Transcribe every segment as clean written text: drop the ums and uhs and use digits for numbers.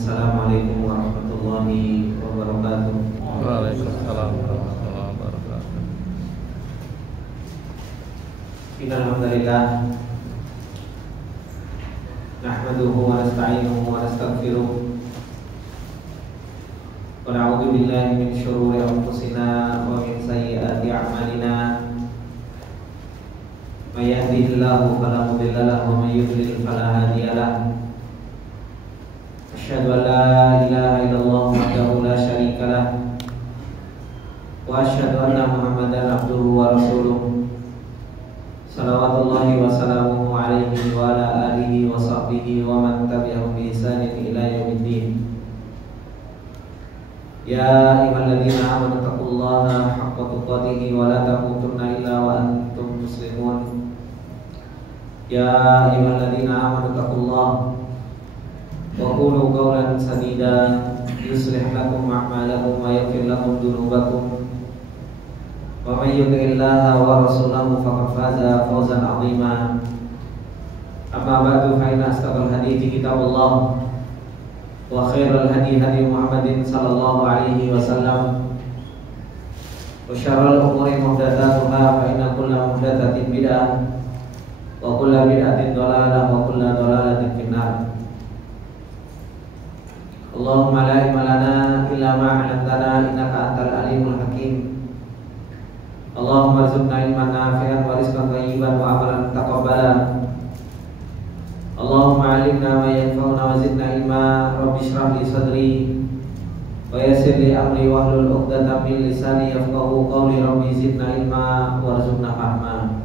Assalamualaikum warahmatullahi wabarakatuh. Waalaikumsalam warahmatullahi wabarakatuh. Alhamdulillah, nahmaduhu wa nasta'inuhu wa nastaghfiruh wa na'udzu billahi min shururi anfusina wa min sayyiati a'malina. May yahdihillahu fala mudilla lahu wa may yudlil fala hadiya lahu. Asyhadu an la ilaha illallah wahdahu la syarika lah wa asyhadu anna Muhammadan abduhu wa rasuluh. Salawatullahi wa salamuhu alaihi wa ala alihi wa sahbihi wa man tabi'ahum bi ihsanin ila yaumiddin. Ya ayyuhalladzina amanu taqullaha haqqa tuqatih wa la tamutunna illa wa antum muslimun. Ya ayyuhalladzina amanu taqullaha wa qulu qawlan sadida yuslih lakum a'malakum wa yaghfir lakum dhunubakum. Wa may yuti'illaha wa rasulahu faqad faza fawzan 'azima. Amma ba'du, fa inna asdaqal hadithi kitabullah wa khairal hadi hadi Muhammadin sallallahu alaihi wasallam wa syarrul umuri muhdatsatuha fa inna kulla muhdatsatin bid'ah wa kulla bid'atin dhalalah wa kulla dhalalatin finnar. Allahumma la ilma lana illa ma 'allamtana innaka antal alimul hakim. Allahumma rzuqna ilman nafi'an wa rizqan thayyiban wa amalan taqabbala. Allahumma 'allimna ma yanfa'una wa zidna ilma. Rabbi shrah li sadri wa yassir li amri wahlul 'uqdatam min lisani yafqahu qawli. Rabbi zidna ilma warzuqna fahma.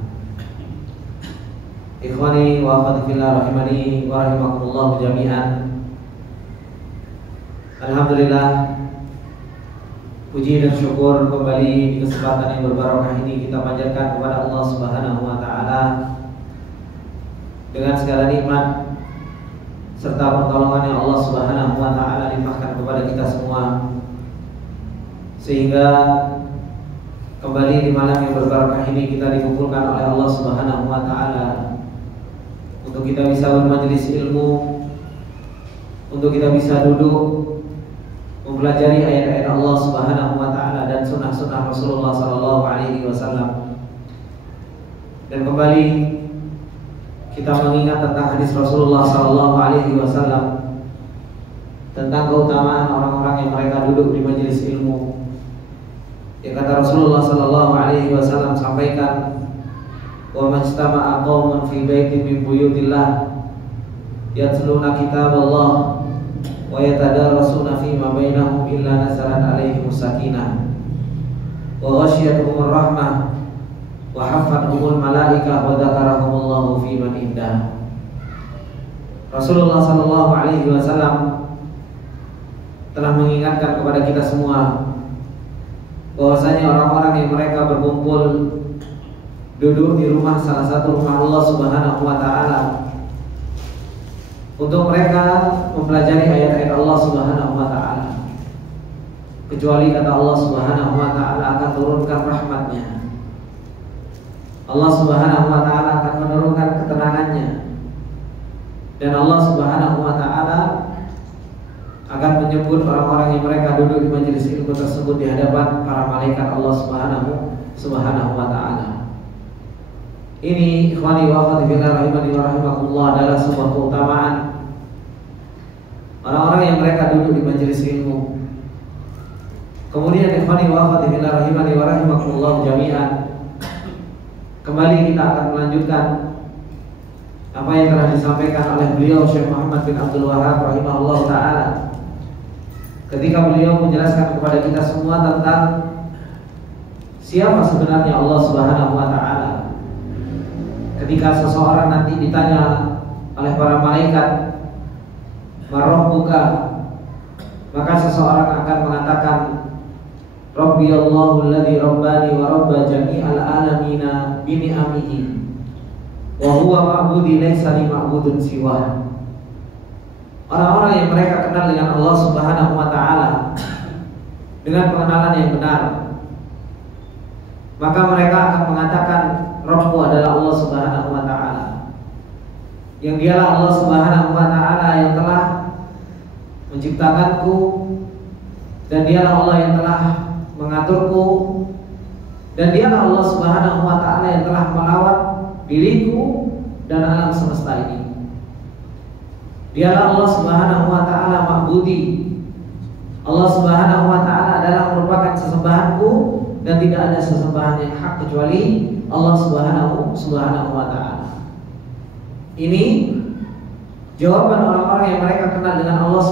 Ikhwani wa akhwati fillah rahimani wa rahimakumullah jami'an. Alhamdulillah, puji dan syukur kembali di kesempatan yang berbarokah ini kita panjatkan kepada Allah Subhanahu wa taala dengan segala nikmat serta pertolongan yang Allah Subhanahu wa taala limpahkan kepada kita semua, sehingga kembali di malam yang berbarokah ini kita dikumpulkan oleh Allah Subhanahu wa taala untuk kita bisa bermajelis ilmu, untuk kita bisa duduk mempelajari ayat-ayat Allah Subhanahu wa taala dan sunnah-sunnah Rasulullah sallallahu alaihi wasallam. Dan kembali kita mengingat tentang hadis Rasulullah sallallahu alaihi wasallam tentang keutamaan orang-orang yang mereka duduk di majelis ilmu. Yang kata Rasulullah sallallahu alaihi wasallam sampaikan, "Wa majtama'a qaumun fi baitin min buyutillah yatluna kitaballah wa yatadarasuna fima bainahum illa nazalat alaihimus sakinah wa ghasyiyatuhumur rahmah wa hafathumul malaikah wa dzakarahumullahu fi man indah." Rasulullah sallallahu alaihi wasallam telah mengingatkan kepada kita semua bahwasanya orang-orang yang mereka berkumpul duduk di rumah salah satu rumah Allah Subhanahu wa taala untuk mereka mempelajari ayat-ayat Allah Subhanahu wa taala, kecuali kata Allah Subhanahu wa taala akan turunkan rahmatnya. Allah Subhanahu wa taala akan menurunkan ketenangannya. Dan Allah Subhanahu wa taala akan menyebut orang-orang yang mereka duduk di majelis ilmu tersebut di hadapan para malaikat Allah Subhanahu wa taala. Ini ikhwani wa akhwati fillah rahimani wa rahimakumullah adalah sebuah keutamaan orang-orang yang mereka duduk di majelis ilmu. Kemudian ikhwani wa akhwati fillah rahimani wa rahimakumullah jami'an, kembali kita akan melanjutkan apa yang telah disampaikan oleh beliau Syekh Muhammad bin Abdul Wahhab rahimahullah taala ketika beliau menjelaskan kepada kita semua tentang siapa sebenarnya Allah Subhanahu wa taala. Ketika seseorang nanti ditanya oleh para malaikat, "Marabbuka?" maka seseorang akan mengatakan, "Rabbi Allahu alladzi rabbani wa rabba jami'al alamina bi ni'amihi wa huwa ma'budi laisa li ma'budun siwa." Orang-orang yang mereka kenal dengan Allah Subhanahu wa taala dengan pengenalan yang benar, maka mereka akan mengatakan Rabbu adalah Allah Subhanahu wa taala, yang dialah Allah Subhanahu wa taala yang telah menciptakanku, dan dialah Allah yang telah mengaturku, dan dialah Allah Subhanahu wa ta'ala yang telah melawat diriku dan alam semesta ini. Dialah Allah Subhanahu wa ta'ala ma'budi. Allah Subhanahu wa ta'ala adalah merupakan sesembahanku, dan tidak ada sesembahan yang hak kecuali Allah Subhanahu wa ta'ala. Ini jawaban orang-orang yang mereka kenal dengan Allah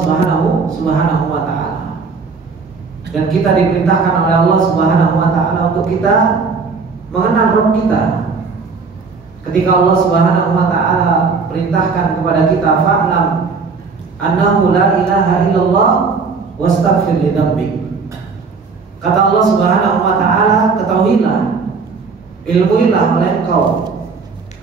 Subhanahu wa ta'ala. Dan kita diperintahkan oleh Allah Subhanahu wa ta'ala untuk kita mengenal Rabb kita. Ketika Allah Subhanahu wa ta'ala perintahkan kepada kita, fa'lam annahu la ilaha illallah wastaghfir li dzambik. Kata Allah Subhanahu wa ta'ala, ketahuilah, ilmuilah oleh engkau,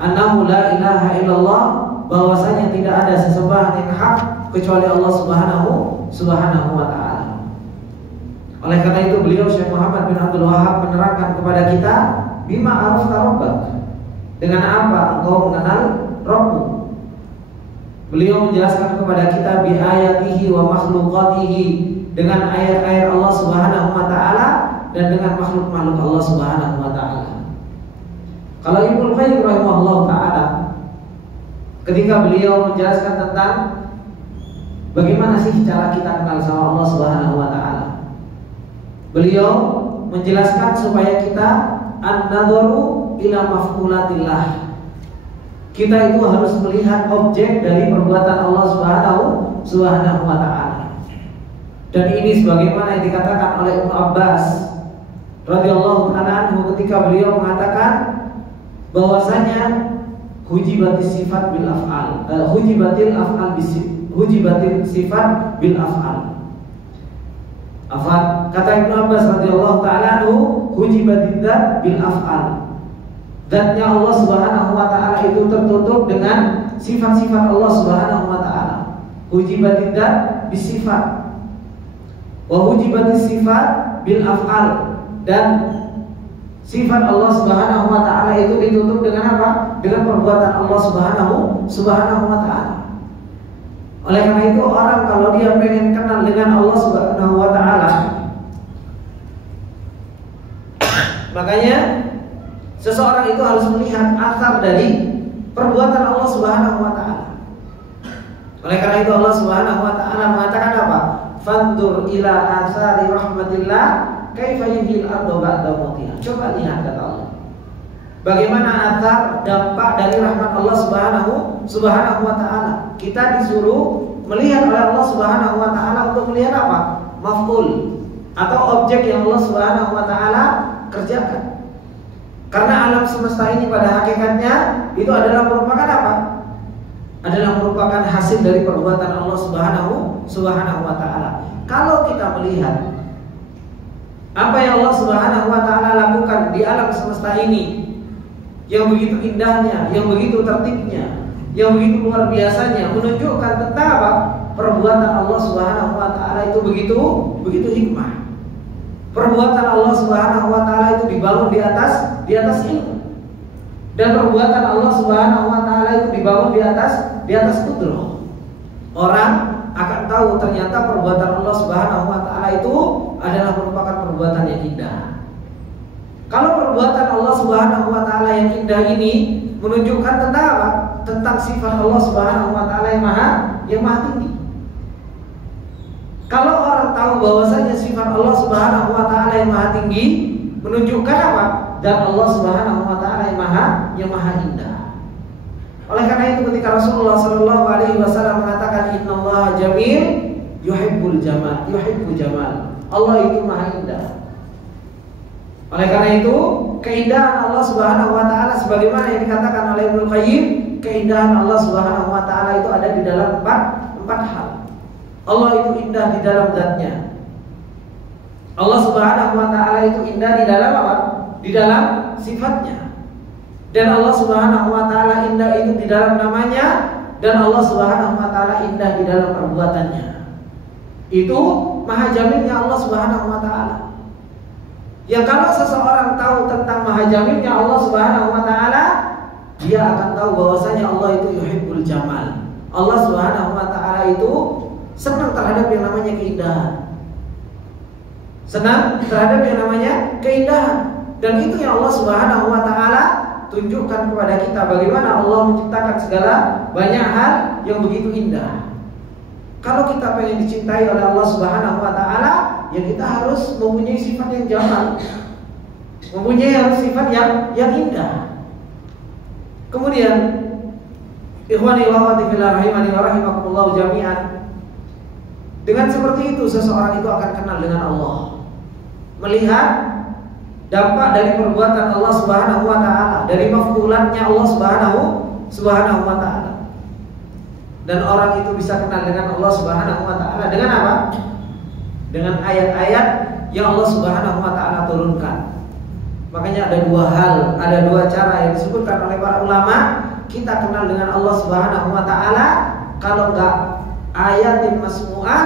annahu la ilaha illallah, bahwasanya tidak ada sesembahan yang hak kecuali Allah Subhanahu wa ta'ala. Oleh karena itu beliau Syekh Muhammad bin Abdul Wahab menerangkan kepada kita, bima arafta rabbak, dengan apa engkau mengenal Rabbmu. Beliau menjelaskan kepada kita bi ayatihi wa makhluqatihi, dengan ayat-ayat Allah Subhanahu wa ta'ala dan dengan makhluk-makhluk Allah Subhanahu wa ta'ala. Kalau Ibnu Qayyim rahimahullah ta'ala, ketika beliau menjelaskan tentang bagaimana sih cara kita kenal sama Allah Subhanahu wa ta'ala, beliau menjelaskan supaya kita an-nadharu ila maf'ulatillah. Kita itu harus melihat objek dari perbuatan Allah Subhanahu wa ta'ala. Dan ini sebagaimana yang dikatakan oleh Ibnu Abbas radhiyallahu ta'ala anhu ketika beliau mengatakan bahwasanya hujibatis sifat bil af'al, hujibatil sifat bil af'al. Kata Ibnu Abbas radhiyallahu ta'ala anhu, hujibatid dzat bil af'al. Zatnya Allah Subhanahu wa ta'ala itu tertutup dengan sifat-sifat Allah Subhanahu wa ta'ala. Hujibatid dzat bis sifat, wa hujibatis sifat bil af'al, dan sifat Allah Subhanahu wa ta'ala itu ditutup dengan apa? Dengan perbuatan Allah Subhanahu wa ta'ala. Oleh karena itu orang kalau dia pengen kenal dengan Allah Subhanahu wa ta'ala, makanya seseorang itu harus melihat asar dari perbuatan Allah Subhanahu wa ta'ala. Oleh karena itu Allah Subhanahu wa ta'ala mengatakan apa? Fandur ila asari rahmatillah kaifa yuhyil arda ba'da mautiha. Coba lihat, kata Allah, bagaimana asar dampak dari rahmat Allah Subhanahu wa ta'ala. Kita disuruh melihat oleh Allah Subhanahu wa ta'ala untuk melihat apa? Maf'ul, atau objek yang Allah Subhanahu wa ta'ala kerjakan. Karena alam semesta ini pada hakikatnya itu adalah merupakan apa? Adalah merupakan hasil dari perbuatan Allah Subhanahu wa ta'ala. Kalau kita melihat apa yang Allah Subhanahu wa ta'ala lakukan di alam semesta ini, yang begitu indahnya, yang begitu tertibnya, yang begitu luar biasanya, menunjukkan tentang apa? Perbuatan Allah Subhanahu wa ta'ala itu begitu hikmah. Perbuatan Allah Subhanahu wa ta'ala itu dibangun di atas ilmu. Dan perbuatan Allah Subhanahu wa ta'ala itu dibangun di atas qudrah. Orang akan tahu ternyata perbuatan Allah Subhanahu wa ta'ala itu adalah merupakan perbuatan yang indah. Kalau perbuatan Allah Subhanahu wa ta'ala yang indah ini menunjukkan tentang apa? Tentang sifat Allah Subhanahu wa ta'ala yang maha tinggi. Kalau orang tahu bahwasanya sifat Allah Subhanahu wa ta'ala yang maha tinggi menunjukkan apa? Dan Allah Subhanahu wa ta'ala yang maha indah. Oleh karena itu ketika Rasulullah sallallahu alaihi wasallam mengatakan innallaha jamil yuhibbu jamal. Allah itu maha indah. Oleh karena itu keindahan Allah Subhanahu wa ta'ala sebagaimana yang dikatakan oleh Ibnu Qayyim, keindahan Allah Subhanahu wa ta'ala itu ada di dalam empat hal. Allah itu indah di dalam zatnya. Allah Subhanahu wa ta'ala itu indah di dalam apa? Di dalam sifatnya. Dan Allah Subhanahu wa ta'ala indah itu di dalam namanya, dan Allah Subhanahu wa ta'ala indah di dalam perbuatannya. Itu maha jamilnya Allah Subhanahu wa ta'ala. Yang kalau seseorang tahu tentang maha jamilnya Allah Subhanahu wa ta'ala, dia akan tahu bahwasanya Allah itu yuhibbul jamal. Allah Subhanahu wa ta'ala itu senang terhadap yang namanya keindahan. Senang terhadap yang namanya keindahan. Dan itu yang Allah Subhanahu wa taala tunjukkan kepada kita, bagaimana Allah menciptakan segala banyak hal yang begitu indah. Kalau kita pengen dicintai oleh Allah Subhanahu wa taala, ya kita harus mempunyai sifat yang jamal, mempunyai sifat yang indah. Kemudian, ikhwani wa akhwati fillah rahimani wa rahimakumullah jami'an, dengan seperti itu seseorang itu akan kenal dengan Allah, melihat dampak dari perbuatan Allah Subhanahu wa taala, dari maf'ulatnya Allah Subhanahu wa taala. Dan orang itu bisa kenal dengan Allah Subhanahu wa taala dengan apa? Dengan ayat-ayat yang Allah Subhanahu wa taala turunkan. Makanya ada dua cara yang disebutkan oleh para ulama kita kenal dengan Allah Subhanahu wa taala. Kalau enggak ayatin masmu'ah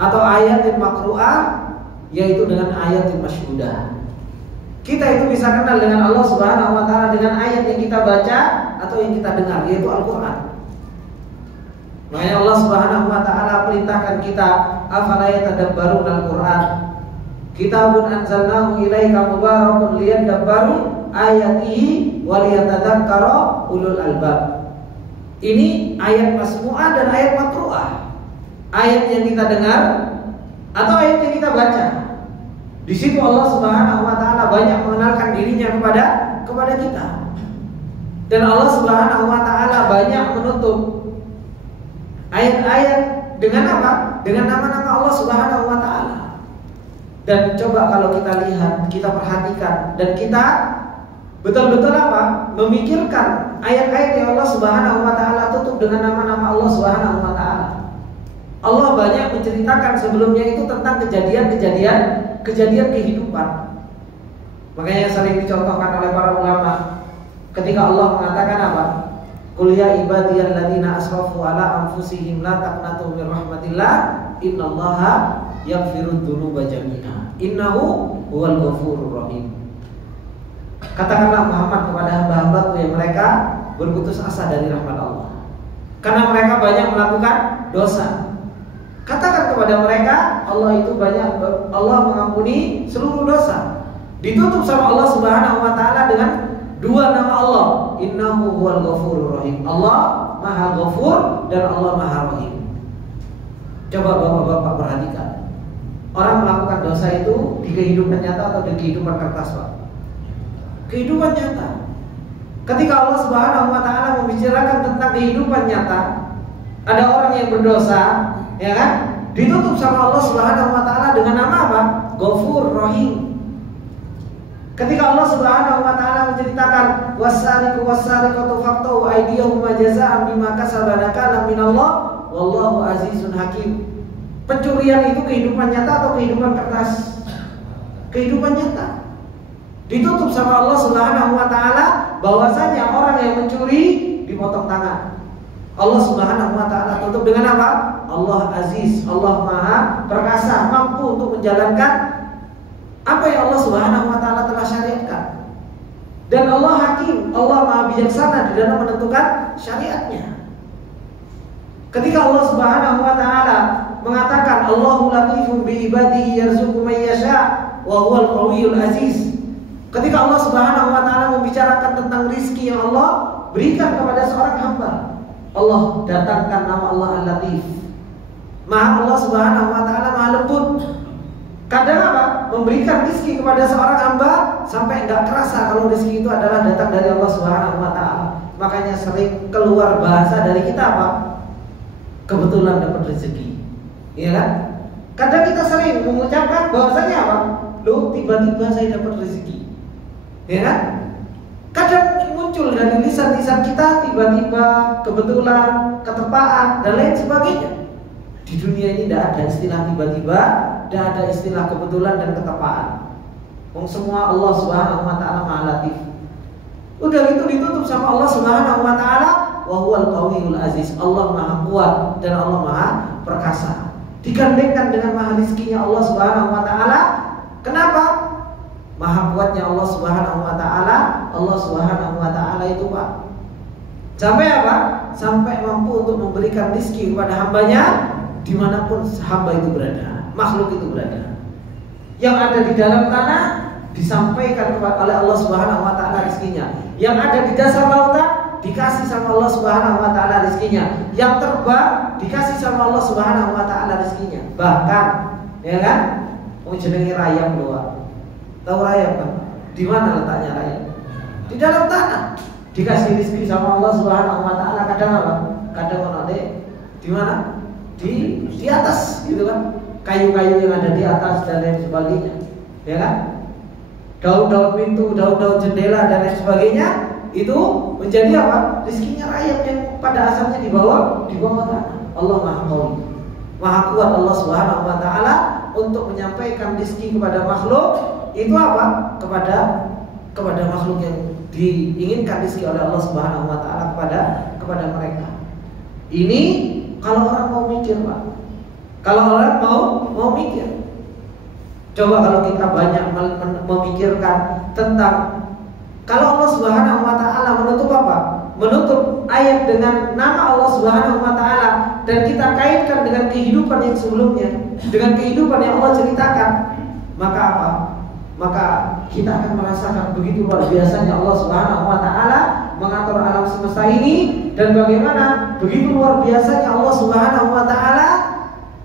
atau ayatin makru'ah, yaitu dengan ayatin masyhudah. Kita itu bisa kenal dengan Allah Subhanahu wa taala dengan ayat yang kita baca atau yang kita dengar, yaitu Al-Qur'an. Makanya Allah Subhanahu wa taala perintahkan kita, afala yatadabbarun al-Qur'an, kitabun anzalnahu ilaika mubarakun liyadabbaru ayatihi wa liyatadzakkara ulul albab. Ini ayat masmu'ah dan ayat makru'ah. Ayat yang kita dengar atau ayat yang kita baca. Di situ Allah Subhanahu wa taala banyak mengenalkan dirinya kepada kita. Dan Allah Subhanahu wa taala banyak menutup ayat-ayat dengan apa? Dengan nama-nama Allah Subhanahu wa taala. Dan coba kalau kita lihat, kita perhatikan, dan kita betul-betul apa? Memikirkan ayat-ayat yang Allah Subhanahu wa taala tutup dengan nama-nama Allah Subhanahu wa taala. Allah banyak menceritakan sebelumnya itu tentang kejadian kehidupan. Makanya sering dicontohkan oleh para ulama ketika Allah mengatakan apa? Qul ya ibadiyalladzina asrafu ala anfusihim la taqnatu min rahmatillah innallaha yaghfirudz dzunuba jami'a innahu huwal ghafurur rahim. Katakanlah Muhammad kepada hamba-hambaku yang mereka berputus asa dari rahmat Allah karena mereka banyak melakukan dosa. Katakan kepada mereka, Allah mengampuni seluruh dosa. Ditutup sama Allah Subhanahu wa taala dengan dua nama Allah, innahu huwal ghafurur rahim. Allah Maha Ghafur dan Allah Maha Rahim. Coba bapak-bapak perhatikan, orang melakukan dosa itu di kehidupan nyata atau di kehidupan kertas, Pak? Kehidupan nyata. Ketika Allah Subhanahu wa taala membicarakan tentang kehidupan nyata, ada orang yang berdosa, ya kan? Ditutup sama Allah Subhanahu wa taala dengan nama apa? Ghafur Rahim. Ketika Allah Subhanahu wa taala menceritakan was-sariqu was-sariqatu faqtu aydiyahuma jazaa'an bima kasaba nakalan minallah wallahu azizun hakim. Pencurian itu kehidupan nyata atau kehidupan kertas? Kehidupan nyata. Ditutup sama Allah Subhanahu wa taala bahwasanya orang yang mencuri dipotong tangan. Allah Subhanahu wa taala tutup dengan apa? Allah Aziz, Allah Maha Perkasa, mampu untuk menjalankan apa yang Allah Subhanahu wa taala telah syariatkan. Dan Allah Hakim, Allah Maha Bijaksana di dalam menentukan syariatnya. Ketika Allah Subhanahu wa taala mengatakan Allahu latifun bi ibadihi yarzuqu man yasha wa huwal qawiyyul aziz. Ketika Allah Subhanahu wa taala membicarakan tentang rizki yang Allah berikan kepada seorang hamba, Allah datangkan nama Allah Al-Latif. Maha Allah Subhanahu wa taala Maha lembut. Kadang apa? Memberikan rizki kepada seorang hamba sampai enggak kerasa kalau rizki itu adalah datang dari Allah Subhanahu wa taala. Makanya sering keluar bahasa dari kita apa? Kebetulan dapat rezeki. Iya kan? Kadang kita sering mengucapkan bahwasanya apa? Loh, tiba-tiba saya dapat rezeki. Ya kan? Kadang muncul dari lisan-lisan kita tiba-tiba, kebetulan, ketepaan dan lain sebagainya. Di dunia ini tidak ada istilah tiba-tiba, tidak ada istilah kebetulan dan ketepaan. Semua Allah Subhanahu wa taala Maha Latif. Udah gitu ditutup sama Allah Subhanahu wa taala wa huwal qawiyyul aziz. Allah Maha kuat dan Allah Maha perkasa. Digandengkan dengan maha rizkinya Allah Subhanahu wa taala. Kenapa? Maha kuatnya Allah Subhanahu wa taala. Allah Subhanahu wa taala itu Pak, sampai apa? Sampai mampu untuk memberikan rizki kepada hambanya dimanapun hamba itu berada, makhluk itu berada. Yang ada di dalam tanah disampaikan oleh Allah Subhanahu wa taala rezekinya. Yang ada di dasar lautan dikasih sama Allah Subhanahu wa taala rezekinya. Yang terbang dikasih sama Allah Subhanahu wa taala rezekinya. Bahkan, ya kan? Jenenge rayap doa. Tahu rayap kan? Di mana letaknya rayap? Di dalam tanah. Dikasih rezeki sama Allah Subhanahu wa taala. Kadang apa? Kadang ada di mana? Di atas gitu kan. Kayu-kayu yang ada di atas dan lain sebagainya. Ya kan? Daun-daun pintu, daun-daun jendela dan lain sebagainya itu menjadi apa? Rezekinya rayap yang pada asalnya di bawah tanah. Allah Maha Qawi. Maha kuat Allah Subhanahu wa taala untuk menyampaikan rezeki kepada makhluk itu apa? Kepada makhluk yang diinginkan rezeki oleh Allah Subhanahu wa taala kepada mereka. Ini kalau orang mau mikir, Pak. Kalau orang mau mikir. Coba kalau kita banyak memikirkan tentang kalau Allah Subhanahu wa taala menutup apa? Menutup ayat dengan nama Allah Subhanahu wa taala dan kita kaitkan dengan kehidupan yang sebelumnya, dengan kehidupan yang Allah ceritakan, maka apa? Maka kita akan merasakan begitu luar biasanya Allah Subhanahu wa taala mengatur alam semesta ini dan bagaimana begitu luar biasanya Allah Subhanahu wa taala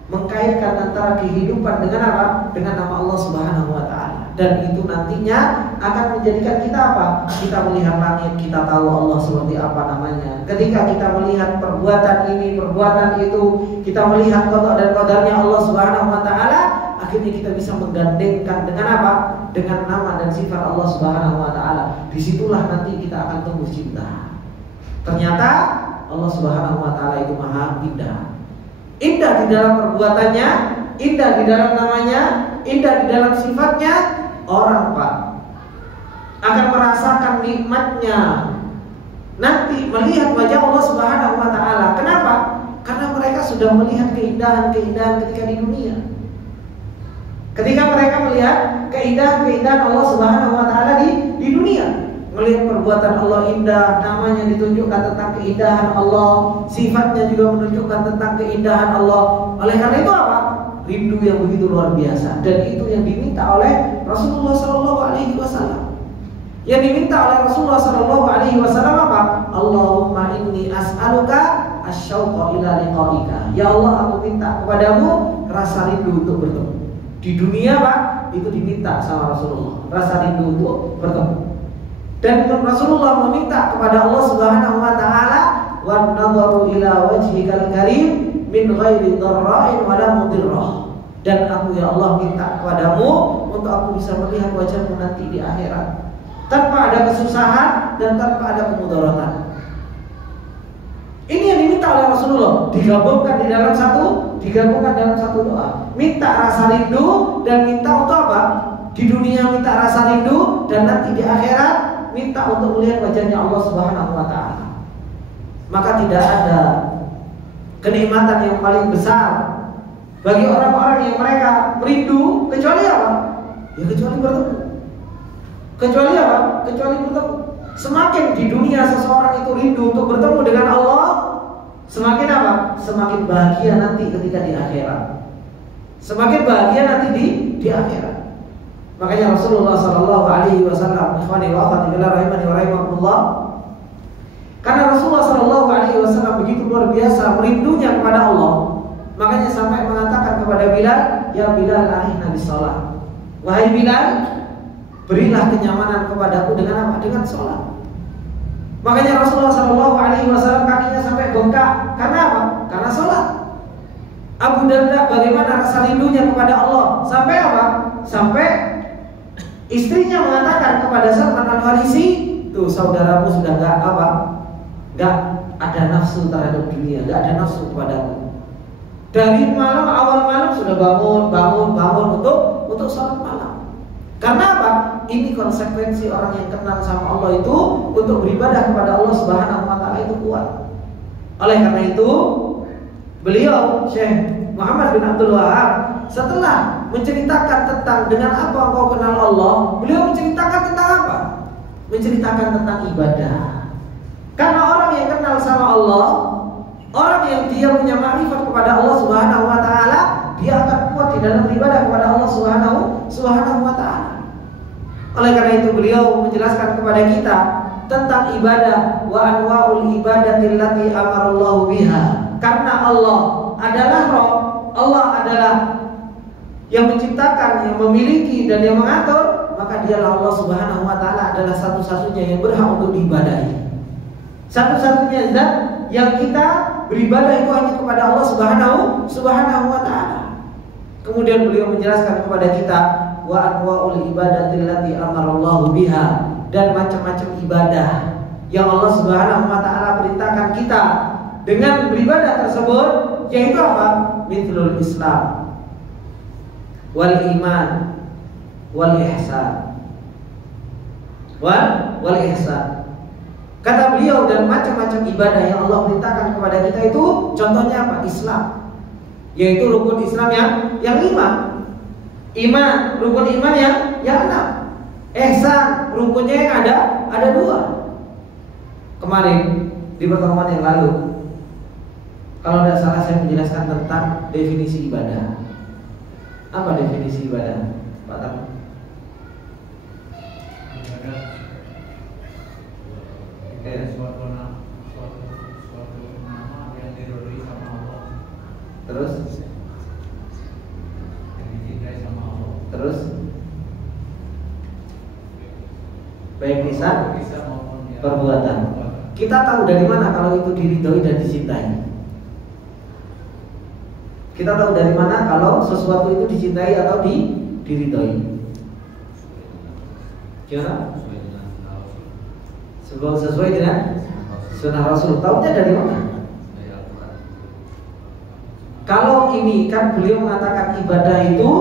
mengkaitkan antara kehidupan dengan apa? Dengan nama Allah Subhanahu wa taala. Dan itu nantinya akan menjadikan kita apa? Kita melihat langit, kita tahu Allah seperti apa namanya. Ketika kita melihat perbuatan ini, perbuatan itu, kita melihat qada dan qadarnya Allah Subhanahu wa taala, akhirnya kita bisa menggandengkan dengan apa? Dengan nama dan sifat Allah Subhanahu wa taala. Disitulah nanti kita akan tumbuh cinta. Ternyata Allah Subhanahu wa taala itu maha indah. Indah di dalam perbuatannya, indah di dalam namanya, indah di dalam sifatnya. Orang, Pak, akan merasakan nikmatnya nanti melihat wajah Allah Subhanahu wa taala. Kenapa? Karena mereka sudah melihat keindahan-keindahan ketika di dunia. Ketika mereka melihat keindahan-keindahan Allah Subhanahu wa taala di dunia, melihat perbuatan Allah indah, namanya ditunjukkan tentang keindahan Allah, sifatnya juga menunjukkan tentang keindahan Allah. Oleh karena itu apa? Rindu yang begitu luar biasa, dan itu yang diminta oleh Rasulullah Sallallahu Alaihi Wasallam. Yang diminta oleh Rasulullah Sallallahu Alaihi Wasallam apa? Allahumma inni as'aluka asyauqa ila liqa'ika. Ya Allah, aku minta kepadamu rasa rindu untuk bertemu. Di dunia, Pak, itu diminta sama Rasulullah, rasa rindu untuk bertemu. Dan Rasulullah meminta kepada Allah Subhanahu wa taala wan nadharu ila wajhikal karim min ghairi dharra'in wala mudirrah. Dan aku ya Allah minta kepadamu untuk aku bisa melihat wajahmu nanti di akhirat tanpa ada kesusahan dan tanpa ada kemudaratan. Ini yang diminta oleh Rasulullah, digabungkan dalam satu doa. Minta rasa rindu dan minta untuk apa? Di dunia minta rasa rindu dan nanti di akhirat minta untuk melihat wajahnya Allah Subhanahu wa taala. Maka tidak ada kenikmatan yang paling besar bagi orang-orang yang mereka merindu kecuali apa? Ya kecuali bertemu. Kecuali apa? Kecuali bertemu. Semakin di dunia seseorang itu rindu untuk bertemu dengan Allah, semakin apa? Semakin bahagia nanti ketika di akhirat. Semakin bahagia nanti di akhirat. Makanya Rasulullah Sallallahu Alaihi Wasallam, ikhwani wa akhwati fillah rahimani wa rahimakumullah, karena Rasulullah Sallallahu Alaihi Wasallam begitu luar biasa merindunya kepada Allah, makanya sampai mengatakan kepada Bilal, ya Bilal, arihna bis shalah. Wahai Bilal, berilah kenyamanan kepadaku dengan apa? Dengan sholat. Makanya Rasulullah Sallallahu Alaihi Wasallam kakinya sampai bengkak. Karena apa? Karena sholat. Abu Darda bagaimana rasa rindunya kepada Allah? Sampai apa? Sampai istrinya mengatakan kepada Salman Al-Farisi, tuh saudaramu sudah gak ada nafsu terhadap dunia, gak ada nafsu kepadaku. Dari malam, awal malam sudah bangun untuk sholat malam. Karena apa? Ini konsekuensi orang yang kenal sama Allah itu untuk beribadah kepada Allah Subhanahu wa taala itu kuat. Oleh karena itu, beliau Syekh Muhammad bin Abdul Wahab setelah menceritakan tentang dengan apa engkau kenal Allah, beliau menceritakan tentang apa? Menceritakan tentang ibadah. Karena orang yang kenal sama Allah, Orang yang dia punya ma'rifat kepada Allah Subhanahu wa taala, dia akan kuat di dalam beribadah kepada Allah Subhanahu wa taala. Oleh karena itu beliau menjelaskan kepada kita tentang ibadah, wa anwa'ul ibadati allati amarallahu biha. Karena Allah adalah Rabb, Allah adalah yang menciptakan, yang memiliki dan yang mengatur, maka dialah Allah Subhanahu wa taala adalah satu-satunya yang berhak untuk diibadahi. Satu-satunya zat yang kita beribadah itu hanya kepada Allah Subhanahu wa taala. Kemudian beliau menjelaskan kepada kita wa anwa'ul ibadati allati amarallahu biha, dan macam-macam ibadah yang Allah Subhanahu wa taala perintahkan kita dengan beribadah tersebut, yaitu apa? Mithlul Islam wal iman wal ihsan. Wal ihsan. Kata beliau, dan macam-macam ibadah yang Allah perintahkan kepada kita itu contohnya apa? Islam, yaitu rukun Islam yang 5. Iman, rukun iman yang 6. Ihsan, rukunnya yang ada 2. Kemarin di pertemuan yang lalu, kalau tidak salah saya menjelaskan tentang definisi ibadah. Apa definisi ibadah, Pak Tam? Suatu nama yang diridhoi sama Allah. Terus Yang dicintai sama Allah. Terus baik lisan maupun perbuatan. Kita tahu dari mana kalau itu diridhoi dan dicintai? Kita tahu dari mana kalau sesuatu itu dicintai atau diridhoi? Gimana? Sesuai dengan sunnah Rasul. Tahunya dari mana? Kalau ini kan beliau mengatakan ibadah itu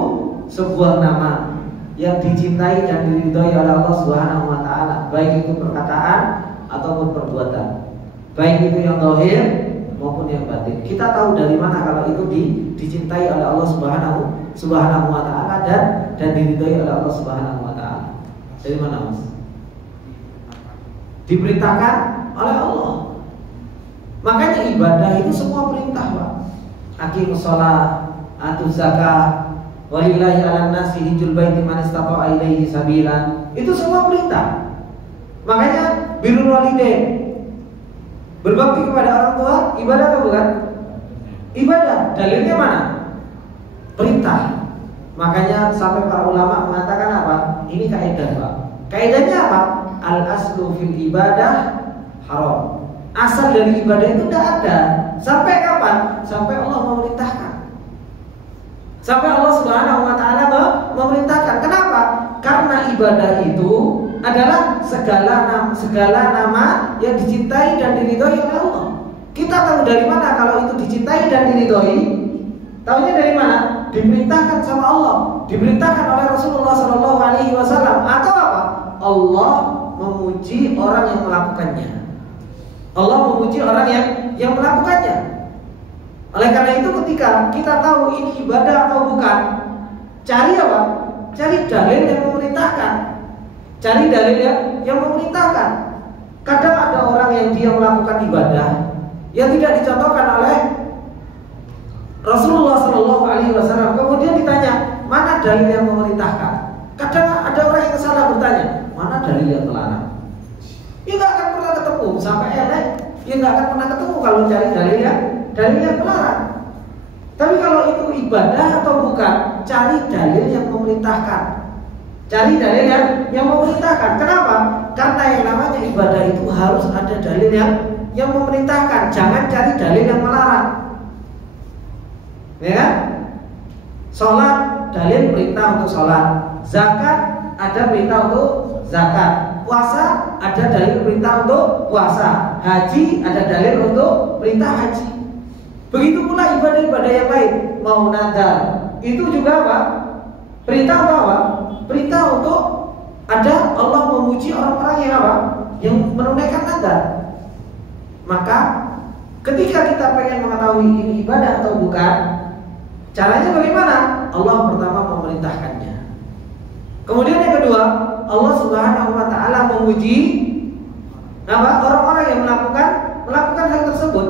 sebuah nama yang dicintai dan diridhoi oleh Allah Subhanahu wa taala, baik itu perkataan ataupun perbuatan, baik itu yang zahir maupun yang batin. Kita tahu dari mana kalau itu dicintai oleh Allah Subhanahu wa taala dan diridhoi oleh Allah Subhanahu wa taala. Dari mana, Mas? Diperintahkan oleh Allah. Makanya ibadah itu semua perintah, Pak. Aqimus shalah, atuz zakah, walillahi 'alan nasi hijjul baiti man istata'a ilaihi sabila. Itu semua perintah. Makanya birrul walidain, berbakti kepada orang tua, ibadah atau bukan? Ibadah. Dalilnya mana? Perintah. Makanya sampai para ulama mengatakan apa? Ini kaidah, Pak. Kaidahnya apa? Al-aslu fil ibadah haram. Asal dari ibadah itu tidak ada. Sampai kapan? Sampai Allah memerintahkan. Sampai Allah Subhanahu wa taala memerintahkan. Kenapa? Karena ibadah itu adalah segala nama yang dicintai dan diridhoi oleh Allah. Kita tahu dari mana kalau itu dicintai dan diridhoi? Tahunya dari mana? Diperintahkan sama Allah, diperintahkan oleh Rasulullah SAW, atau apa? Allah memuji orang yang melakukannya. Allah memuji orang yang melakukannya. Oleh karena itu ketika kita tahu ini ibadah atau bukan, cari apa? Cari dalil yang memerintahkan. Cari dalil yang memerintahkan. Kadang ada orang yang dia melakukan ibadah yang tidak dicontohkan oleh Rasulullah SAW. Kemudian ditanya, mana dalil yang memerintahkan? Kadang ada orang yang salah bertanya, mana dalil yang melarang? Ya nggak akan pernah ketemu sampai elek. Ya nggak akan pernah ketemu kalau cari dalil yang melarang. Tapi kalau itu ibadah atau bukan, cari dalil yang memerintahkan. Cari dalil yang memerintahkan. Kenapa? Karena yang namanya ibadah itu harus ada dalil yang memerintahkan. Jangan cari dalil yang melarang. Ya, sholat dalil perintah untuk sholat, zakat ada perintah untuk zakat, puasa ada dalil perintah untuk puasa, haji ada dalil untuk perintah haji. Begitu pula ibadah-ibadah yang lain, mau nadar itu juga apa? Perintah untuk apa? Perintah untuk ada Allah memuji orang-orang yang apa? Yang menunaikan nadar. Maka ketika kita pengen mengetahui ini ibadah atau bukan, caranya bagaimana? Allah pertama memerintahkannya. Kemudian yang kedua, Allah Subhanahu wa taala memuji apa? Orang-orang yang melakukan hal tersebut.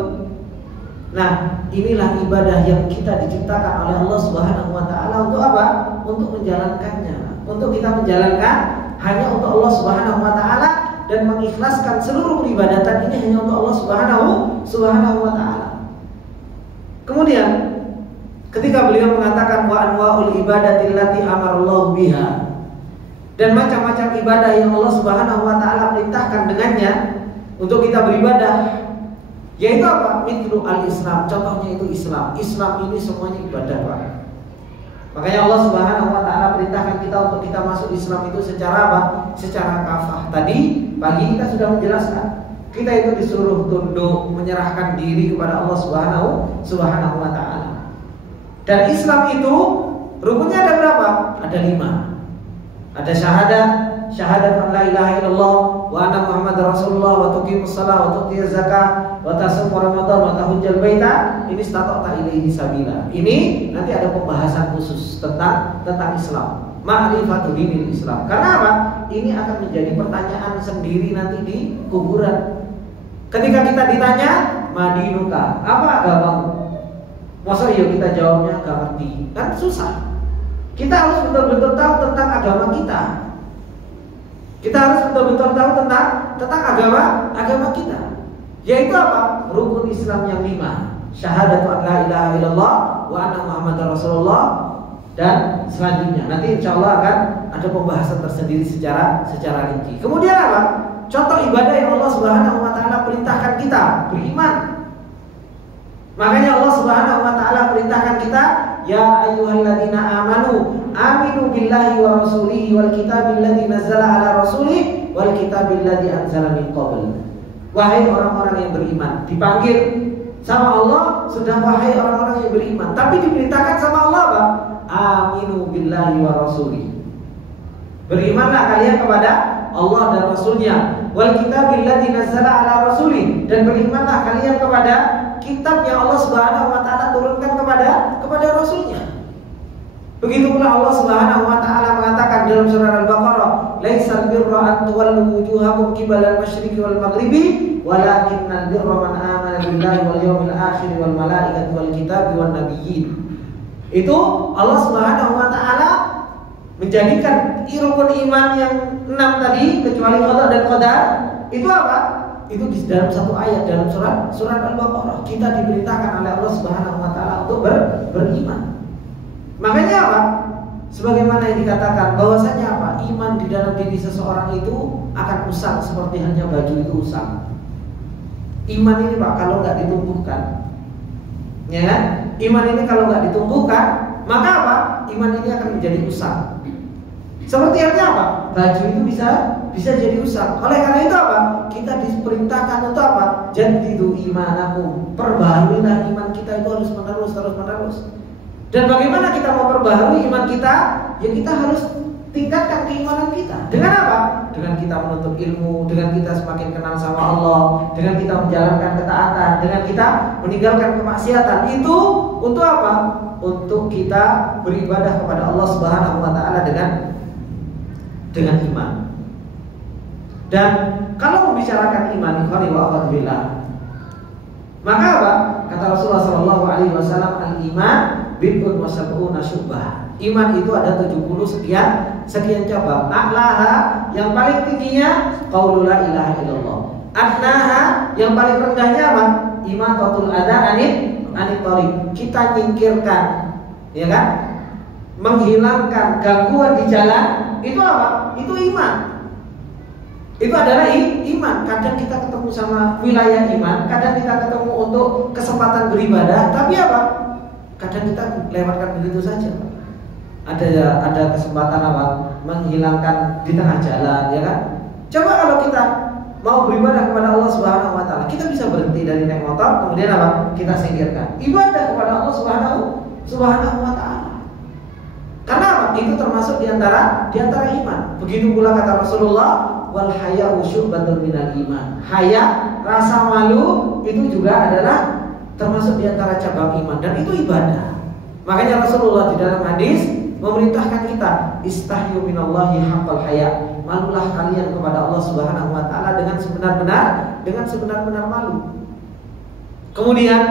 Nah, inilah ibadah yang kita diciptakan oleh Allah Subhanahu wa taala untuk apa? Untuk menjalankannya. Untuk kita menjalankan hanya untuk Allah Subhanahu wa taala dan mengikhlaskan seluruh peribadatan ini hanya untuk Allah Subhanahu wa taala. Kemudian ketika beliau mengatakan wa anwaul ibadati allati amarallahu biha, dan macam-macam ibadah yang Allah Subhanahu wa taala perintahkan dengannya untuk kita beribadah, yaitu apa? Mithlu al-Islam, contohnya itu Islam. Islam ini semuanya ibadah, Pak. Makanya Allah Subhanahu wa taala perintahkan kita untuk kita masuk Islam itu secara apa? Secara kafah. Tadi pagi kita sudah menjelaskan. Kita itu disuruh tunduk, menyerahkan diri kepada Allah Subhanahu wa taala. Dan Islam itu rukunnya ada berapa? Ada 5. Ada syahadat an la ilaha illallah wa anna muhammadar rasulullah wa tuqimus shalah wa tu'tiyaz zakah wa tasum ramadan wa tahujjal baita in istata'ta ilaihi sabila. Ini nanti ada pembahasan khusus tentang Islam, ma'rifatul dinil Islam. Karena apa? Ini akan menjadi pertanyaan sendiri nanti di kuburan. Ketika kita ditanya, madinuka, apa agamamu? Masa iya kita jawabnya gak ngerti? Kan susah. Kita harus betul-betul tahu tentang agama kita. Kita harus betul-betul tahu tentang agama kita. Yaitu apa? Rukun Islam yang 5. Syahadatu an la ilaha illallah wa anna muhammadar rasulullah, dan selanjutnya nanti insya Allah akan ada pembahasan tersendiri secara rinci. Kemudian apa? Contoh ibadah yang Allah Subhanahu wa taala perintahkan kita, beriman. Makanya Allah Subhanahu wa taala perintahkan kita, ya ayyuhalladzina amanu aminu billahi wa rasulihi wal kitabil ladzi nazzala ala rasulihi wal kitabil ladzi anzala min qabl. Wahai orang-orang yang beriman, dipanggil sama Allah sudah wahai orang-orang yang beriman, tapi diperintahkan sama Allah apa? Aminu billahi wa rasulihi. Berimanlah kalian kepada Allah dan Rasulnya. Wal kitabil ladzi nazzala ala rasulihi, dan berimanlah kalian kepada kitab yang Allah Subhanahu wa taala turunkan kepada Rasulnya. Begitu pula Allah Subhanahu wa taala mengatakan dalam surah Al-Baqarah, "Laisal birra an tuwallu wujuhakum qibala al-masyriqi wal maghribi, walakinnal birra man amana billahi wal yawmil akhir wal malaikati wal kitabi wan nabiyyin." Itu Allah Subhanahu wa taala menjadikan rukun iman yang 6 tadi kecuali qada dan qadar itu apa? Itu di dalam satu ayat dalam surat Al-Baqarah. Kita diperintahkan oleh Allah Subhanahu wa taala untuk beriman. Makanya apa? Sebagaimana yang dikatakan bahwasanya apa? Iman di dalam diri seseorang itu akan usang seperti halnya baju itu usang. Iman ini Pak kalau nggak ditumbuhkan, ya kan? Iman ini kalau nggak ditumbuhkan, maka apa? Iman ini akan menjadi usang. Seperti artinya apa? Baju itu bisa jadi usang. Oleh karena itu apa? Kita diperintahkan untuk apa? Jaddidu imanakum. Perbaharuilah iman kita itu harus terus-menerus. Dan bagaimana kita mau perbaharui iman kita? Ya kita harus tingkatkan keimanan kita. Dengan apa? Dengan kita menuntut ilmu, dengan kita semakin kenal sama Allah, dengan kita menjalankan ketaatan, dengan kita meninggalkan kemaksiatan. Itu untuk apa? Untuk kita beribadah kepada Allah Subhanahu wa taala dengan iman. Dan kalau membicarakan iman, ikhwani wa akhwati, maka apa? Kata Rasulullah sallallahu alaihi wasallam, al-iman bid'un wa sab'una syu'bah. Iman itu ada 70 sekian cabang. A'laha yang paling tingginya qaulul la ilaha illallah. Adnaha yang paling rendahnya apa? Imatatul adza anit thariq. Kita nyingkirkan, ya kan? Menghilangkan gangguan di jalan. Itu apa? Itu iman. Itu adalah iman. Kadang kita ketemu sama wilayah iman, kadang kita ketemu untuk kesempatan beribadah, tapi apa? Kadang kita lewatkan begitu saja. Ada kesempatan apa? Menghilangkan di tengah jalan, ya kan? Coba kalau kita mau beribadah kepada Allah Subhanahu wa taala, kita bisa berhenti dari naik motor, kemudian apa? Kita singkirkan. Ibadah kepada Allah Subhanahu wa taala. Karena apa? Itu termasuk di antara iman. Begitu pula kata Rasulullah, wal haya'u syu'batun minal iman. Haya, rasa malu itu juga adalah termasuk di antara cabang iman, dan itu ibadah. Makanya Rasulullah di dalam hadis memerintahkan kita, istahyu minallahi haqqal haya. Malulah kalian kepada Allah Subhanahu wa taala dengan sebenar-benar malu. Kemudian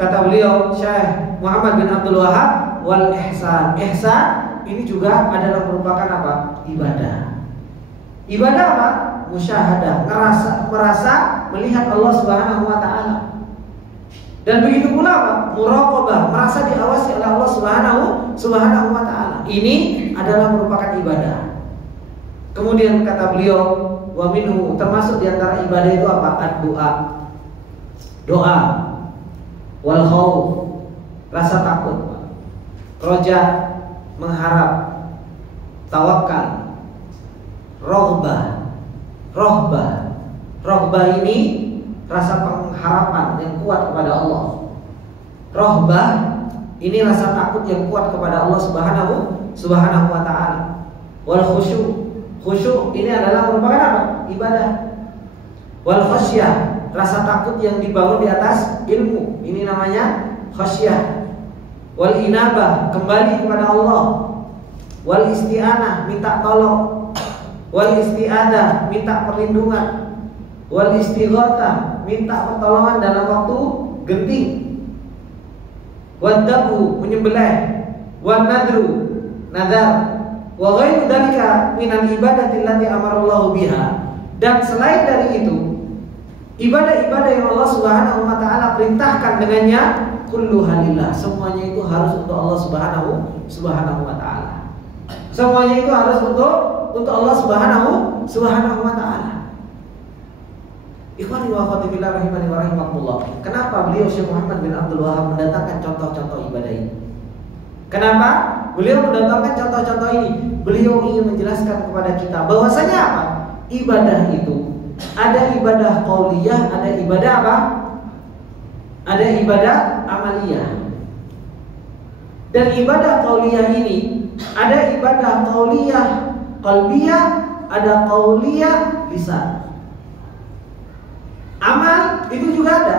kata beliau Syekh Muhammad bin Abdul Wahab, wal ihsan. Ihsan ini juga adalah merupakan apa? Ibadah. Ibadah apa? Musyahadah, merasa melihat Allah Subhanahu wa taala. Dan begitu pula apa? Muraqabah, merasa diawasi oleh Allah Subhanahu wa taala. Ini adalah merupakan ibadah. Kemudian kata beliau, wa minhu, termasuk di antara ibadah itu apa? Ad-doa. Doa. Wal khauf, rasa takut. Roja, mengharap. Tawakal. Rohbah ini rasa pengharapan yang kuat kepada Allah. Rohbah ini rasa takut yang kuat kepada Allah Subhanahu wa taala. Wal khusyuk ini adalah merupakan apa? Ibadah. Wal khasyah, rasa takut yang dibangun di atas ilmu, ini namanya khasyah. Wal inabah, kembali kepada Allah. Wal isti'anah, minta tolong. Wal isti'adah, minta perlindungan. Wal istighatsah, minta pertolongan dalam waktu genting. Wadzabu, menyembelih. Wan nadru, nazar. Wa ghairu dzalika minal ibadati allati amarallahu biha. Dan selain dari itu, ibadah-ibadah yang Allah Subhanahu wa taala perintahkan dengannya, kulluha lillah, semuanya itu harus untuk Allah Subhanahu wa taala. Semuanya itu harus untuk Allah Subhanahu wa taala. Ikhwani wa akhwati fillah rahimani wa rahimakumullah. Kenapa beliau Syekh Muhammad bin Abdul Wahab mendatangkan contoh-contoh ibadah ini? Kenapa beliau mendatangkan contoh-contoh ini? Beliau ingin menjelaskan kepada kita bahwasanya apa? Ibadah itu ada ibadah qauliyah, ada ibadah apa? Ada ibadah amaliyah. Dan ibadah qauliyah ini ada ibadah qauliyah qalbiyah, ada qauliyah lisan. Amal itu juga ada.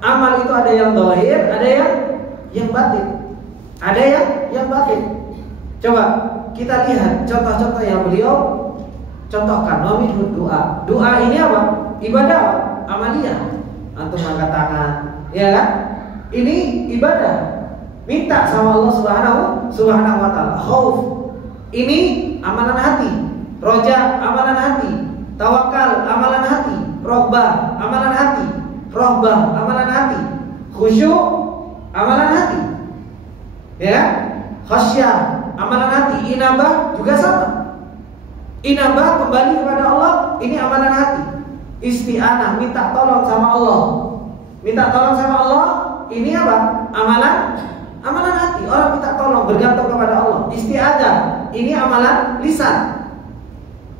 Amal itu ada yang zahir, ada yang batin. Ada yang batin. Coba kita lihat contoh-contoh yang beliau contohkan. Nomor doa. Doa ini apa? Ibadah apa? Amaliyah. Antum angkat tangan, ya kan? Ini ibadah. Minta sama Allah Subhanahu wa taala. Khauf. Ini amalan hati. Roja, amalan hati. Tawakal, amalan hati. Rohbah, amalan hati. Rohbah, amalan hati. Khusyuk, amalan hati. Ya, khasyah, amalan hati. Inabah juga sama. Inabah kembali kepada Allah, ini amalan hati. Isti'anah, minta tolong sama Allah. Minta tolong sama Allah, ini apa? Amalan hati. Orang minta tolong, bergantung kepada Allah. Isti'adah, ini amalan lisan.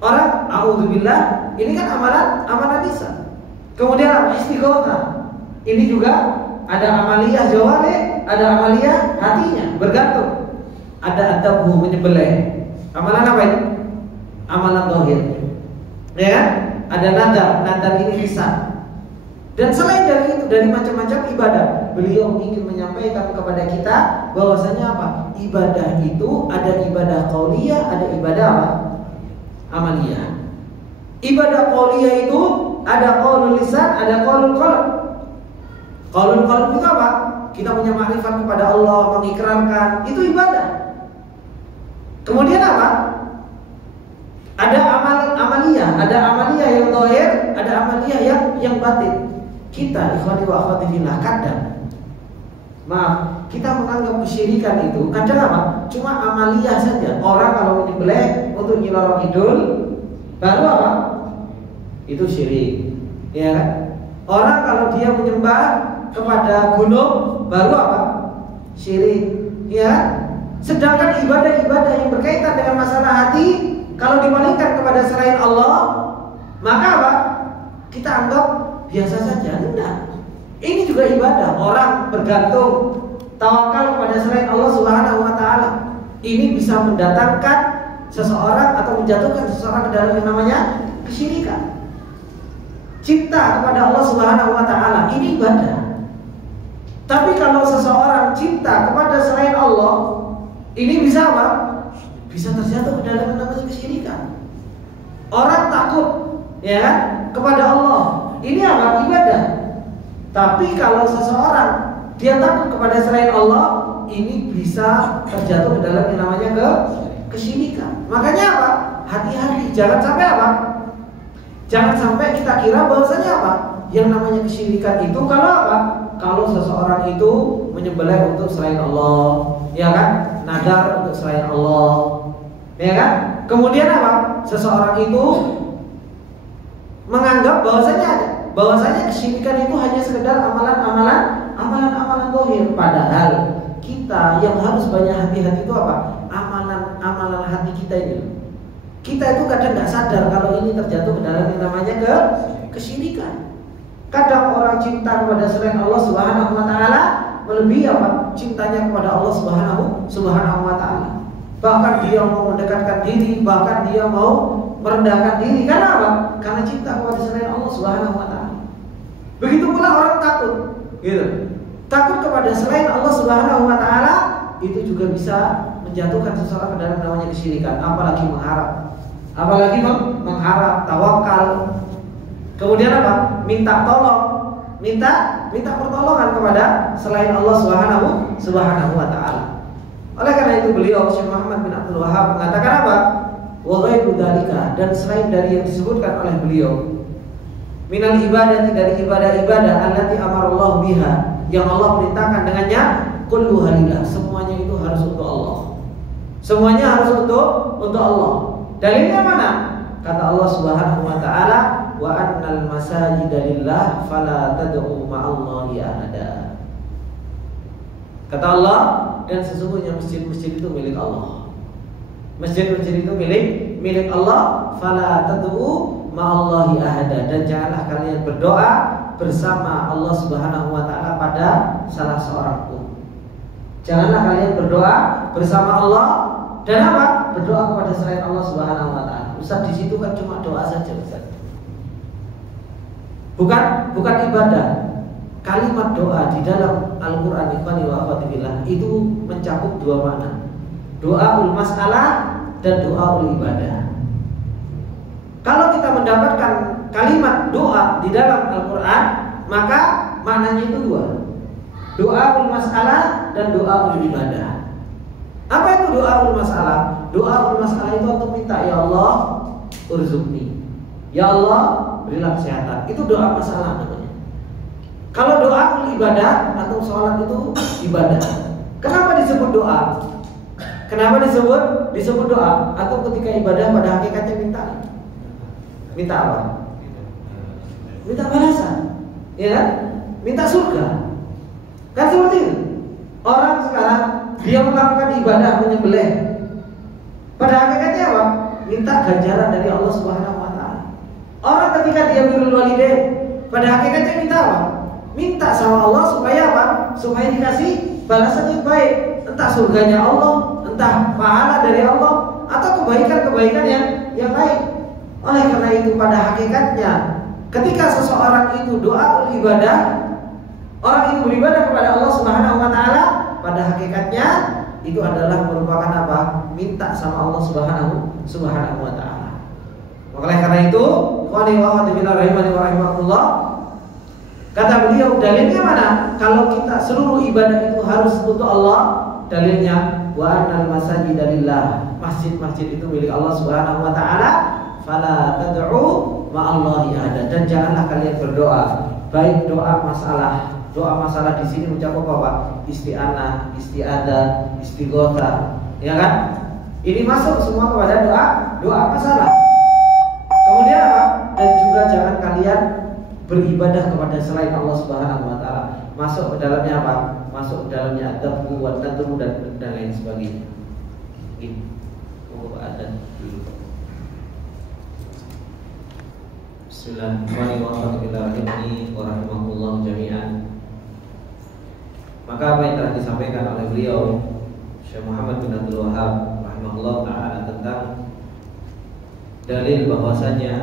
Orang a'udzubillah, ini kan amalan lisan. Kemudian apa? Istighatsah. Ini juga ada amaliyah jawarih, ada amaliyah hatinya, bergantung. Ada adabhu, menyembelih. Amalan apa ini? Amalan zahir. Ya, ada nadar ini lisan. Dan selain dari itu, dari macam-macam ibadah, beliau ingin menyampaikan kepada kita bahwasanya apa? Ibadah itu ada ibadah qauliyah, ada ibadah apa? Amaliyah. Ibadah qauliyah itu ada qaulul lisan, ada qaulul qalb. Qaulul qalb itu apa? Kita punya makrifat kepada Allah, mengikrarkan, itu ibadah. Kemudian apa? Ada amaliyah, ada amaliyah yang zahir, ada amaliyah yang batin. Kita ikhwani wa akhwati fillah kadang, maaf, kita menganggap kesyirikan itu kadang apa? Cuma amaliyah saja. Orang kalau menyembelih untuk Nyi Roro Kidul, baru apa? Itu syirik, ya kan? Orang kalau dia menyembah kepada gunung, baru apa? Syirik, ya. Sedangkan ibadah-ibadah yang berkaitan dengan masalah hati, kalau dipalingkan kepada selain Allah, maka apa? Kita anggap biasa saja. Enggak. Ini juga ibadah. Orang bergantung, tawakal kepada selain Allah Subhanahu wa taala. Ini bisa mendatangkan seseorang atau menjatuhkan seseorang ke dalam yang namanya kesyirikan. Cinta kepada Allah Subhanahu wa taala, ini ibadah. Tapi kalau seseorang cinta kepada selain Allah, ini bisa apa? Bisa terjatuh ke dalam yang namanya kesyirikan. Orang takut, ya, kepada Allah. Ini apa? Ibadah. Tapi kalau seseorang dia takut kepada selain Allah, ini bisa terjatuh ke dalam yang namanya kesyirikan. Makanya apa? Hati-hati, jangan sampai apa? Jangan sampai kita kira bahwasanya apa? Yang namanya kesyirikan itu kalau apa? Kalau seseorang itu menyembelih untuk selain Allah, ya kan? Nadar untuk selain Allah, ya kan? Kemudian apa? Seseorang itu menganggap bahwasanya kesyirikan itu hanya sekedar amalan-amalan zahir. Padahal kita yang harus banyak hati-hati itu apa? Amalan hati kita ini. Kita itu kadang nggak sadar kalau ini terjatuh ke dalam yang namanya kesyirikan. Kadang orang cinta kepada selain Allah Subhanahu wa taala melebihi apa? Cintanya kepada Allah Subhanahu wa taala. Bahkan dia mau mendekatkan diri, bahkan dia mau merendahkan diri. Karena apa? Karena cinta kepada selain Allah Subhanahu wa taala. Begitu pula orang takut, gitu. Takut kepada selain Allah Subhanahu wa taala itu juga bisa menjatuhkan seseorang ke dalam namanya kesyirikan, apalagi mengharap. Apalagi mengharap, tawakal. Kemudian apa? Minta tolong, minta pertolongan kepada selain Allah Subhanahu wa taala. Oleh karena itu beliau Syekh Muhammad bin Abdul Wahab mengatakan apa? Wa ghairu dzalika, dan selain dari yang disebutkan oleh beliau, minal ibadati, dari ibadah-ibadah allati amarallahu biha, yang Allah perintahkan dengannya, kullu halillah, semuanya itu harus untuk Allah. Semuanya harus untuk Allah. Dalilnya mana? Kata Allah Subhanahu wa taala, wa annal masajida lillah fala tad'u ma'allahi ahada. Kata Allah, dan sesungguhnya masjid-masjid itu milik Allah. Masjid-masjid itu milik Allah, fala tad'u ma'allahi ahada, dan janganlah kalian berdoa bersama Allah Subhanahu wa taala pada salah seorang pun. Janganlah kalian berdoa bersama Allah dan apa? Berdoa kepada selain Allah Subhanahu wa taala. Ustaz, di situ kan cuma doa saja, Ustaz. Bukan ibadah. Kalimat doa di dalam Al-Qur'an ikhwani wa akhwati billah itu mencakup dua makna. Doaul masalah dan doaul ibadah. Kalau kita mendapatkan kalimat doa di dalam Al-Qur'an, maka maknanya itu dua. Doaul masalah dan doaul ibadah. Apa itu doaul masalah? Doaul masalah itu untuk minta, ya Allah urzuqni, ya Allah berilah kesehatan. Itu doa masalah namanya. Kalau doaul ibadah atau sholat itu ibadah. Kenapa disebut doa? Kenapa disebut doa? Atau ketika ibadah pada hakikatnya minta apa? Minta balasan, ya? Minta surga. Kan seperti itu. Orang sekarang dia melakukan ibadah menyembelih, pada hakikatnya apa? Minta ganjaran dari Allah Subhanahu wa taala. Orang ketika dia birrul walidain, pada hakikatnya minta apa? Minta sama Allah supaya apa? Supaya dikasih balasan yang baik, entah surganya Allah, entah pahala dari Allah, atau kebaikan-kebaikan yang lain. Oleh karena itu pada hakikatnya ketika seseorang itu doa ibadah, orang itu beribadah kepada Allah Subhanahu wa taala, pada hakikatnya itu adalah merupakan apa? Minta sama Allah Subhanahu wa taala. Oleh karena itu, qali wa qadibina rahimani wa rahimakumullah, kata beliau, dalilnya mana? Kalau kita seluruh ibadah itu harus untuk Allah, dalilnya wa annal masajida lillah, masjid-masjid itu milik Allah Subhanahu wa taala, fala tad'u ma'allahi ahada, dan janganlah kalian berdoa, baik doa masalah di sini mencakup apa? Isti'anah, isti'adah, istighotsah, ya kan? Ini masuk semua kepada doa masalah. Kemudian apa? Dan juga jangan kalian beribadah kepada selain Allah Subhanahu wa taala. Masuk ke dalamnya apa? Masuk ke dalamnya adab, wa nadru dan lain sebagainya. Ini ada dulu. Bismillahirrahmanirrahim wa rahimahullah jami'an. Maka apa yang telah disampaikan oleh beliau Syekh Muhammad bin Abdul Wahab rahimahullah ta'ala tentang dalil bahwasanya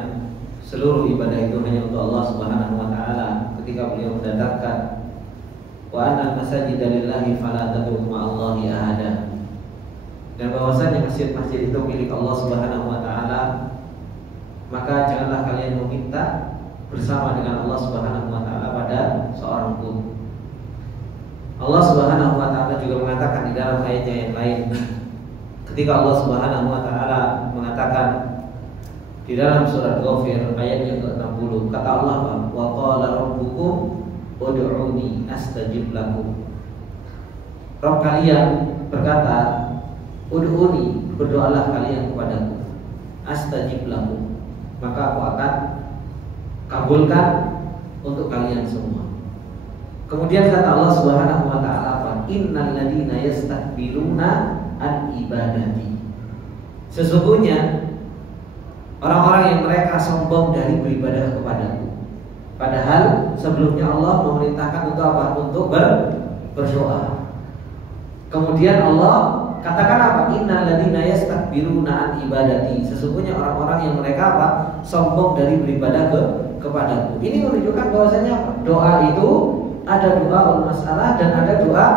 seluruh ibadah itu hanya untuk Allah Subhanahu wa taala, ketika beliau mendatangkan wa annal masajida lillahi fala tad'u ma'allahi ahada, dan bahwasanya masjid-masjid itu milik Allah Subhanahu wa taala, maka janganlah kalian meminta bersama dengan Allah Subhanahu wa taala pada seorang pun. Allah Subhanahu wa taala juga mengatakan di dalam ayatnya yang lain, ketika Allah Subhanahu wa taala mengatakan di dalam surat Ghafir ayat yang ke-60, kata Allah, wa qala rabbukum ud'uni astajib lakum. Rabb kalian berkata, ud'uni, berdoalah kalian kepadaku, astajib lakum, maka aku akan kabulkan untuk kalian semua. Kemudian kata Allah Subhanahu wa taala apa? Innal ladzina yastakbiruna an ibadati. Sesungguhnya orang-orang yang mereka sombong dari beribadah kepadaku. Padahal sebelumnya Allah memerintahkan untuk apa? Untuk berdoa. Kemudian Allah katakan apa? Innal ladzina yastakbiruna an ibadati. Sesungguhnya orang-orang yang mereka apa? Sombong dari beribadah kepadaku. Ini menunjukkan bahwasanya apa? Doa itu ada doa masalah dan ada doa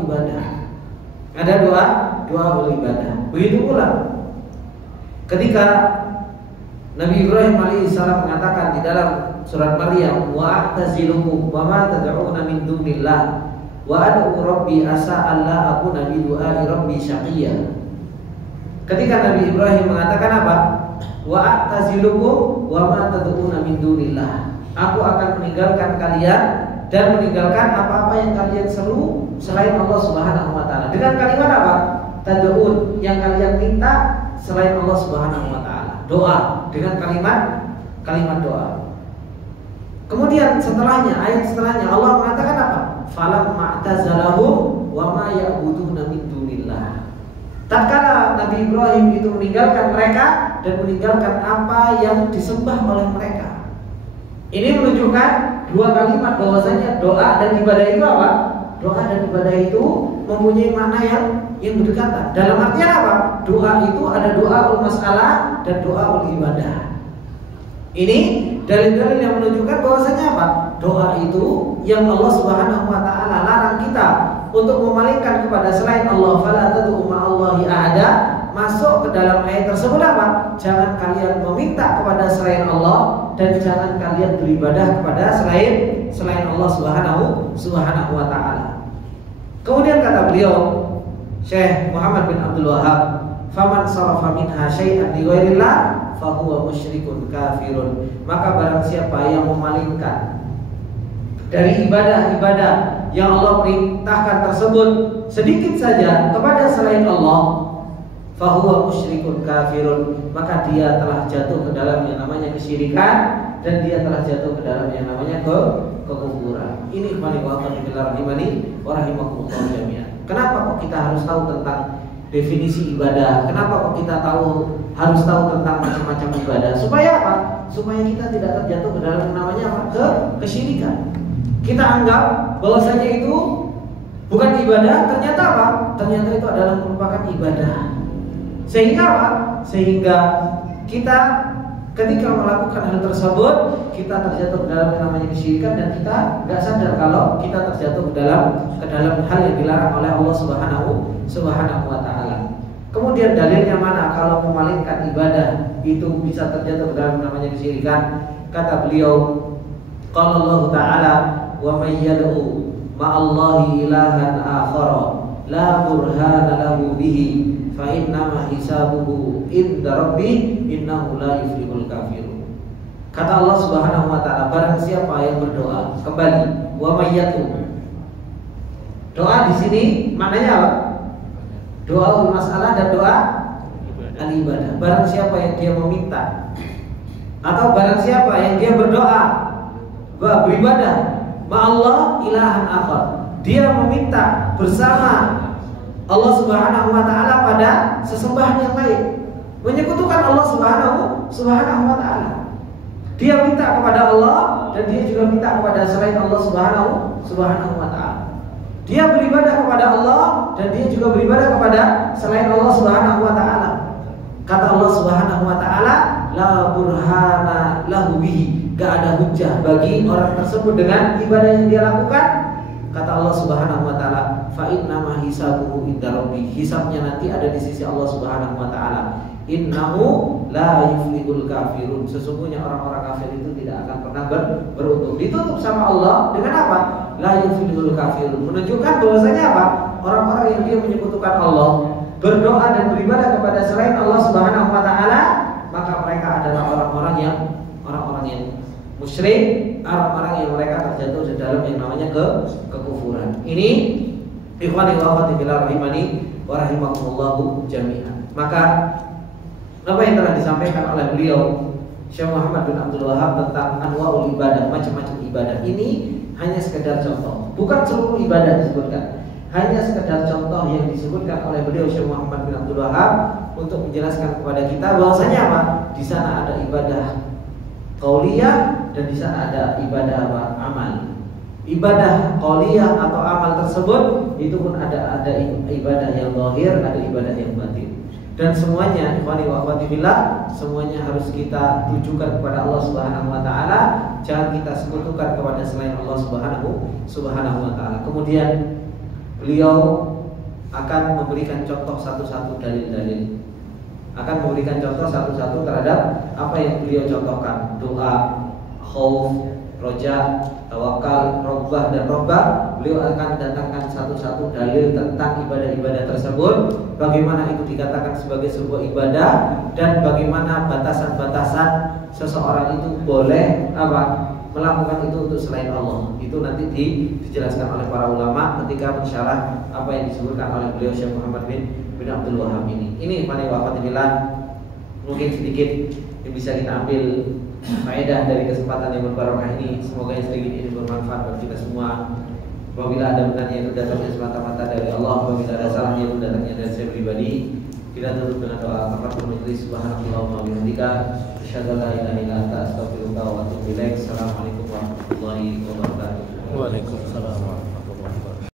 ibadah. Ada doa ibadah. Begitu pula ketika Nabi Ibrahim alaihissalam mengatakan di dalam surat Maryam, wa a'tazilukum wa ma tad'una min dunillah wa ad'u rabbi asa alla akuna bi du'ai rabbi syaqiyya. Ketika Nabi Ibrahim mengatakan apa? Wa a'tazilukum wa ma tad'una min dunillah. Aku akan meninggalkan kalian dan meninggalkan apa-apa yang kalian seru selain Allah Subhanahu wa taala. Dengan kalimat apa? Tad'un, yang kalian minta selain Allah Subhanahu wa taala. Doa dengan kalimat doa. Kemudian setelahnya, ayat setelahnya Allah mengatakan apa? Falam ma'tazalahum wa ma ya'buduna min dunillah. Tatkala Nabi Ibrahim itu meninggalkan mereka dan meninggalkan apa yang disembah oleh mereka. Ini menunjukkan dua kalimat bahwasanya doa dan ibadah itu apa? Doa dan ibadah itu mempunyai makna yang berdekatan. Dalam artian apa? Doa itu ada doa masalah dan doa ibadah. Ini dalil-dalil yang menunjukkan bahwasanya apa? Doa itu yang Allah Subhanahu wa taala larang kita untuk memalingkan kepada selain Allah. Fala tad'u ma'allahi ahada. Masuk ke dalam ayat tersebut apa? Jangan kalian meminta kepada selain Allah dan jangan kalian beribadah kepada selain Allah Subhanahu wa taala. Kemudian kata beliau Syekh Muhammad bin Abdul Wahab, faman sarafa minha syai'an li ghairillah fa huwa musyrikun kafirun. Maka barang siapa yang memalingkan dari ibadah-ibadah yang Allah perintahkan tersebut sedikit saja kepada selain Allah, fahuwa musyrikun kafirun, maka dia telah jatuh ke dalam yang namanya kesyirikan dan dia telah jatuh ke dalam yang namanya kekufuran. Ini ikhwani wa akhwati fillah rahimani wa rahimakumullah jami'an. Kenapa kok kita harus tahu tentang definisi ibadah? Kenapa kok kita harus tahu tentang macam-macam ibadah? Supaya apa? Supaya kita tidak terjatuh ke dalam yang namanya apa? Kesyirikan. Kita anggap bahwasanya itu bukan ibadah, ternyata apa? Ternyata itu adalah merupakan ibadah. Sehingga apa? Sehingga kita ketika melakukan hal tersebut kita terjatuh ke dalam yang namanya kesyirikan dan kita nggak sadar kalau kita terjatuh ke dalam hal yang dilarang oleh Allah Subhanahu wa taala. Kemudian dalilnya mana kalau memalingkan ibadah itu bisa terjatuh ke dalam yang namanya kesyirikan? Kata beliau, qala Allah taala, wa may yad'u ma'allahi ilahan akhara la burhana lahu bihi fa innama hisabuhu inda rabbi innahu la yuflihul kafirun. Kata Allah Subhanahu wa taala, barang siapa yang berdoa, kembali wa mayyatu. Doa di sini maknanya apa? Doa masalah dan doa al-ibadah. Barang siapa yang dia meminta atau barang siapa yang dia berdoa, beribadah ma'allah ilahan akhar, dia meminta bersama Allah Subhanahu wa taala pada sesembahan yang lain, menyekutukan Allah Subhanahu wa taala. Dia minta kepada Allah dan dia juga minta kepada selain Allah Subhanahu wa taala. Dia beribadah kepada Allah dan dia juga beribadah kepada selain Allah Subhanahu wa taala. Kata Allah Subhanahu wa taala, la burhana lahu bihi, gak ada hujjah bagi orang tersebut dengan ibadah yang dia lakukan. Kata Allah Subhanahu wa taala, fa innama hisabuhu inda rabbih, hisabnya nanti ada di sisi Allah Subhanahu wa taala. Innahu la yuflihul kafirun, sesungguhnya orang-orang kafir itu tidak akan pernah beruntung. Ditutup sama Allah dengan apa? La yuflihul kafirun. Menunjukkan bahwasanya apa? Orang-orang yang dia menyekutukan Allah, berdoa dan beribadah kepada selain Allah Subhanahu wa taala, maka mereka adalah orang-orang yang musyrik, orang-orang yang mereka terjatuh di dalam yang namanya kekufuran. Ini ikhwani wa akhwati fillah rahimani wa rahimakumullah jami'an. Maka apa yang telah disampaikan oleh beliau Syekh Muhammad bin Abdul Wahab tentang anwaul ibadah, macam-macam ibadah, ini hanya sekedar contoh, bukan seluruh ibadah disebutkan. Hanya sekedar contoh yang disebutkan oleh beliau Syekh Muhammad bin Abdul Wahab untuk menjelaskan kepada kita bahwasanya apa? Di sana ada ibadah qauliyah dan di sana ada ibadah apa? Amal. Ibadah qauliyah atau amal tersebut itu pun ada ibadah yang zahir, ada ibadah yang batin. Dan semuanya ikhwani wa akhwati fillah, semuanya harus kita tujukan kepada Allah Subhanahu wa taala, jangan kita sekutukan kepada selain Allah Subhanahu wa taala. Kemudian beliau akan memberikan contoh satu-satu dalil-dalil. Akan memberikan contoh satu-satu terhadap apa yang beliau contohkan. Doa, khauf, roja, tawakal, robbah dan robbah. Beliau akan datangkan satu-satu dalil tentang ibadah-ibadah tersebut, bagaimana itu dikatakan sebagai sebuah ibadah, dan bagaimana batasan-batasan seseorang itu boleh melakukan itu untuk selain Allah. Itu nanti dijelaskan oleh para ulama ketika mensyarah apa yang disebutkan oleh beliau Syekh Muhammad bin Abdul Wahab ini. Ini ikhwani wa akhwati fillah, mungkin sedikit yang bisa kita ambil faedah dari kesempatan yang berbarokah ini. Semoga yang sedikit ini bermanfaat bagi kita semua. Apabila ada benarnya itu datangnya semata-mata dari Allah, apabila ada salahnya itu datangnya dari saya pribadi. Kita tutup dengan doa kafaratul majlis. Subhanallahumma wa bihamdika, asyhadu an la ilaha illa anta, astaghfiruka wa atubu ilaik. Assalamualaikum warahmatullahi wabarakatuh. Waalaikumsalam.